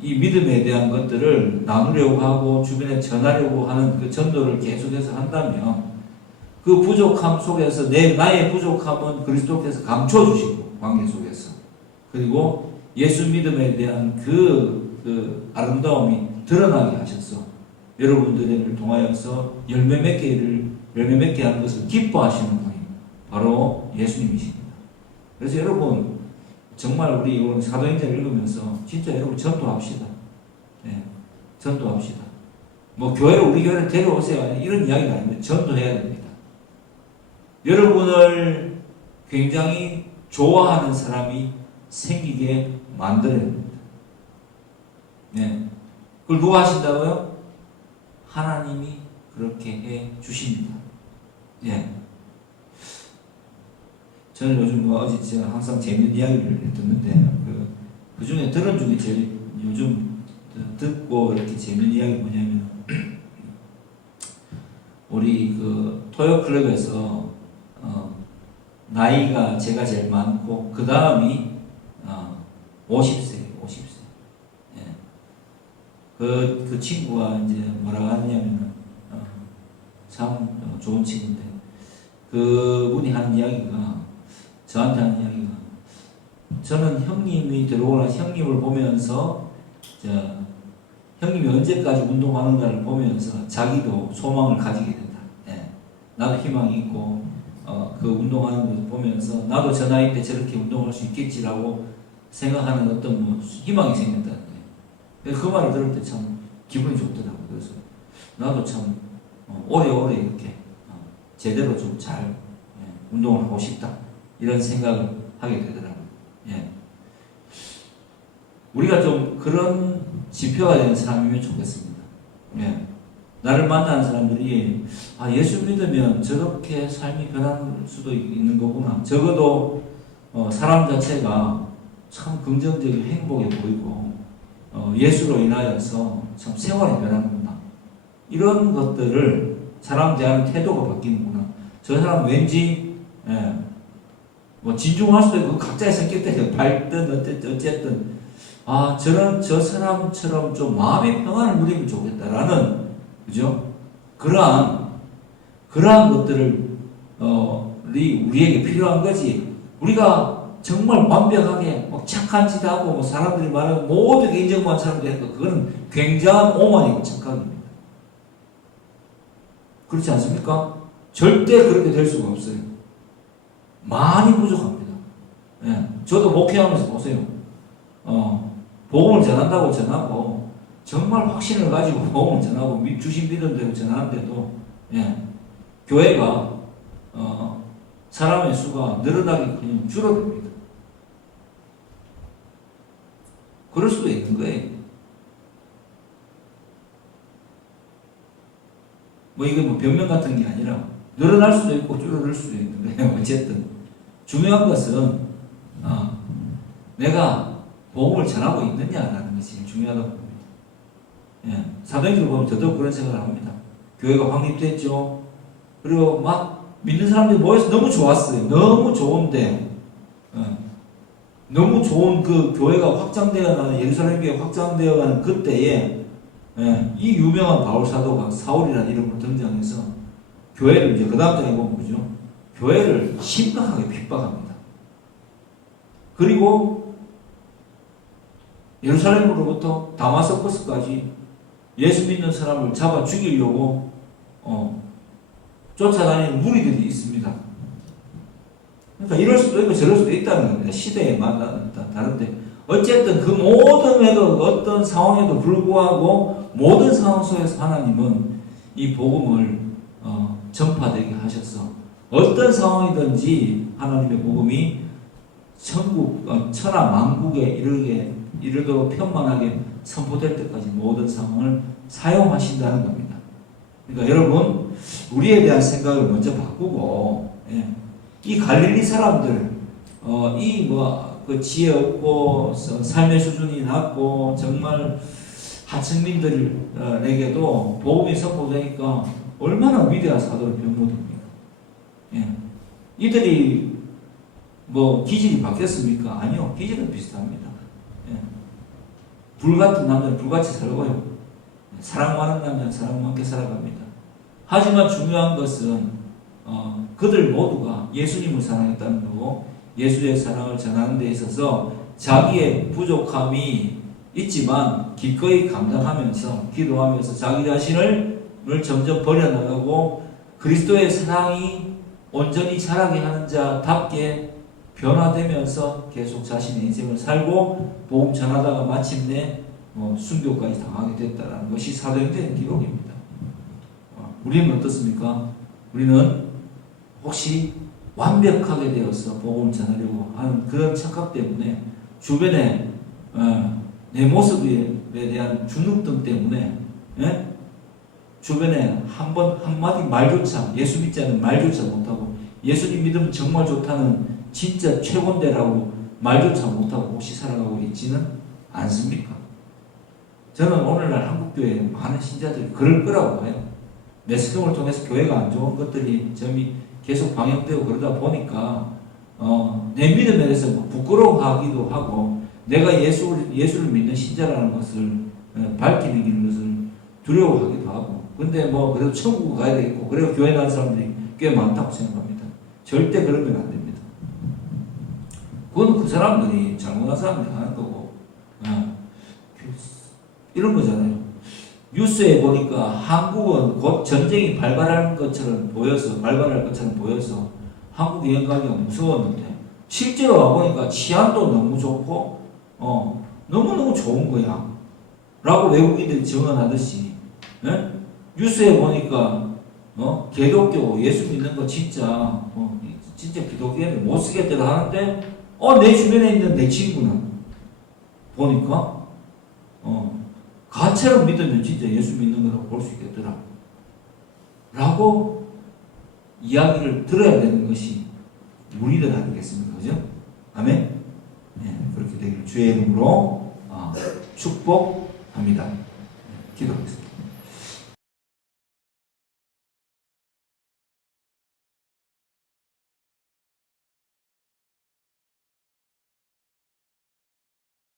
믿음에 대한 것들을 나누려고 하고 주변에 전하려고 하는 그 전도를 계속해서 한다면 그 부족함 속에서 나의 부족함은 그리스도께서 감춰주시고 관계 속에서 그리고 예수 믿음에 대한 그 아름다움이 드러나게 하셔서 여러분들을 통하여서 열매 맺게 하는 것을 기뻐하시는 분이 바로 예수님이십니다. 그래서 여러분 정말 우리 오늘 사도행전을 읽으면서 진짜 여러분 전도합시다. 네, 전도합시다. 뭐 우리 교회를 데려오세요 이런 이야기가 아닙니다. 전도해야 됩니다. 여러분을 굉장히 좋아하는 사람이 생기게 만들어야 됩니다. 네. 그걸 누가 하신다고요? 하나님이 그렇게 해 주십니다. 예. 저는 요즘 어제 제가 항상 재밌는 이야기를 듣는데 그 중에 들은 중에 제일 요즘 듣고 이렇게 재밌는 이야기 뭐냐면 우리 그 토요 클럽에서 나이가 제가 제일 많고 그 다음이 50세. 예. 그 친구가 이제 뭐라고 하냐면 참 좋은 친구인데 그분이 하는 이야기가 저한테 하는 이야기가 저는 형님이 들어오는 형님을 보면서 형님이 언제까지 운동하는가를 보면서 자기도 소망을 가지게 된다. 예. 나도 희망이 있고 그 운동하는 걸 보면서 나도 저 나이 때 저렇게 운동할 수 있겠지라고 생각하는 어떤 뭐 희망이 생겼다는데 그 말을 들을 때 참 기분이 좋더라고요. 그래서 나도 참 오래오래 이렇게 제대로 좀 잘 운동을 하고 싶다 이런 생각을 하게 되더라고요. 예. 우리가 좀 그런 지표가 되는 사람이면 좋겠습니다. 예. 나를 만나는 사람들이 예수 믿으면 저렇게 삶이 변할 수도 있는 거구나. 적어도 사람 자체가 참 긍정적인 행복해 보이고 예수로 인하여서 참 생활이 변하는구나. 이런 것들을 사람 대하는 태도가 바뀌는구나. 저 사람 왠지 뭐 진중할 수도 있고 각자의 성격 때문에 밝든 어쨌든 저 사람처럼 좀 마음의 평안을 누리면 좋겠다라는 그죠? 그러한 것들을 우리에게 필요한 거지. 우리가 정말 완벽하게 착한 짓 하고 사람들이 말하는 모든 인정받는 사람들이 했고 그거는 굉장한 오만이고 착각입니다. 그렇지 않습니까? 절대 그렇게 될 수가 없어요. 많이 부족합니다. 예, 저도 목회하면서 보세요. 복음을 전한다고 전하고 정말 확신을 가지고 복음을 전하고 주신 믿음 대로 전하는데도 교회가 사람의 수가 늘어나기 그냥 줄어듭니다. 그럴 수도 있는 거예요. 이게 변명 같은 게 아니라 늘어날 수도 있고 줄어들 수도 있는 거예요. 어쨌든 중요한 것은 내가 복음을 전하고 있느냐라는 것이 중요하다고 봅니다. 예, 사도행전을 보면 저도 그런 생각을 합니다. 교회가 확립됐죠. 그리고 막 믿는 사람들이 모여서 너무 좋았어요. 너무 좋은데 너무 좋은 그 교회가 확장되어가는 예루살렘 교회 확장되어가는 그때에 이 유명한 바울 사도가 사울이라는 이름으로 등장해서 교회를 이제 그 다음 장에 보면 그죠? 교회를 심각하게 핍박합니다. 그리고 예루살렘으로부터 다마스커스까지 예수 믿는 사람을 잡아 죽이려고 쫓아다니는 무리들이 있습니다. 그러니까 이럴 수도 있고 저럴 수도 있다는 겁니다. 시대에 다른데 어쨌든 그 모든에도 어떤 상황에도 불구하고 모든 상황 속에서 하나님은 이 복음을 전파되게 하셔서 어떤 상황이든지 하나님의 복음이 천하 만국에 이르도록 편만하게 선포될 때까지 모든 상황을 사용하신다는 겁니다. 그러니까 여러분 우리에 대한 생각을 먼저 바꾸고 이 갈릴리 사람들 그 지혜 없고 삶의 수준이 낮고 정말 하층민들에게도 복음이 선포되니까 얼마나 위대한 사도를 변모됩니까? 이들이 기질이 바뀌었습니까? 아니요, 기질은 비슷합니다. 불같은 남자는 불같이 살고요. 사랑 많은 남자는 사랑 많게 살아갑니다. 하지만 중요한 것은 그들 모두가 예수님을 사랑했다는 거고 예수의 사랑을 전하는 데 있어서 자기의 부족함이 있지만 기꺼이 감당하면서 기도하면서 자기 자신을 점점 버려나가고 그리스도의 사랑이 온전히 자라게 하는 자답게 변화되면서 계속 자신의 인생을 살고 복음 전하다가 마침내 순교까지 당하게 됐다는 것이 사도행전 기록입니다. 우리는 어떻습니까? 우리는 혹시 완벽하게 되어서 복음을 전하려고 하는 그런 착각 때문에 주변에 내 모습에 대한 주눅등 때문에 주변에 한마디 말조차 예수 믿지 않는 말조차 못하고 예수님 믿으면 정말 좋다는 진짜 최고인데라고 말조차 못하고 혹시 살아가고 있지는 않습니까? 저는 오늘날 한국교회에 많은 신자들이 그럴 거라고 봐요. 매스컴을 통해서 교회가 안 좋은 것들이 점이 계속 방영되고 그러다 보니까 내 믿음에 대해서 부끄러워하기도 하고 내가 예수를 믿는 신자라는 것을 밝히는 것을 두려워하기도 하고 근데 그래도 천국 가야 되겠고 그래서 교회 나는 사람들이 꽤 많다고 생각합니다. 절대 그러면 안 됩니다. 그건 그 사람들이 잘못한 사람들이 하는 거고 이런 거잖아요. 뉴스에 보니까 한국은 곧 전쟁이 발발할 것처럼 보여서 한국 여행 가기가 무서웠는데 실제로 와보니까 치안도 너무 좋고 너무너무 좋은 거야 라고 외국인들이 증언하듯이 뉴스에 보니까 기독교 예수 믿는 거 진짜 기독교인들 못 쓰겠다고 하는데 내 주변에 있는 내 친구는 보니까 가처럼 믿으면 진짜 예수 믿는 거라고 볼 수 있겠더라 라고 이야기를 들어야 되는 것이 우리들 아니겠습니까? 그죠? 아멘? 네, 그렇게 되기를 주의 이름으로 축복합니다. 기도하겠습니다.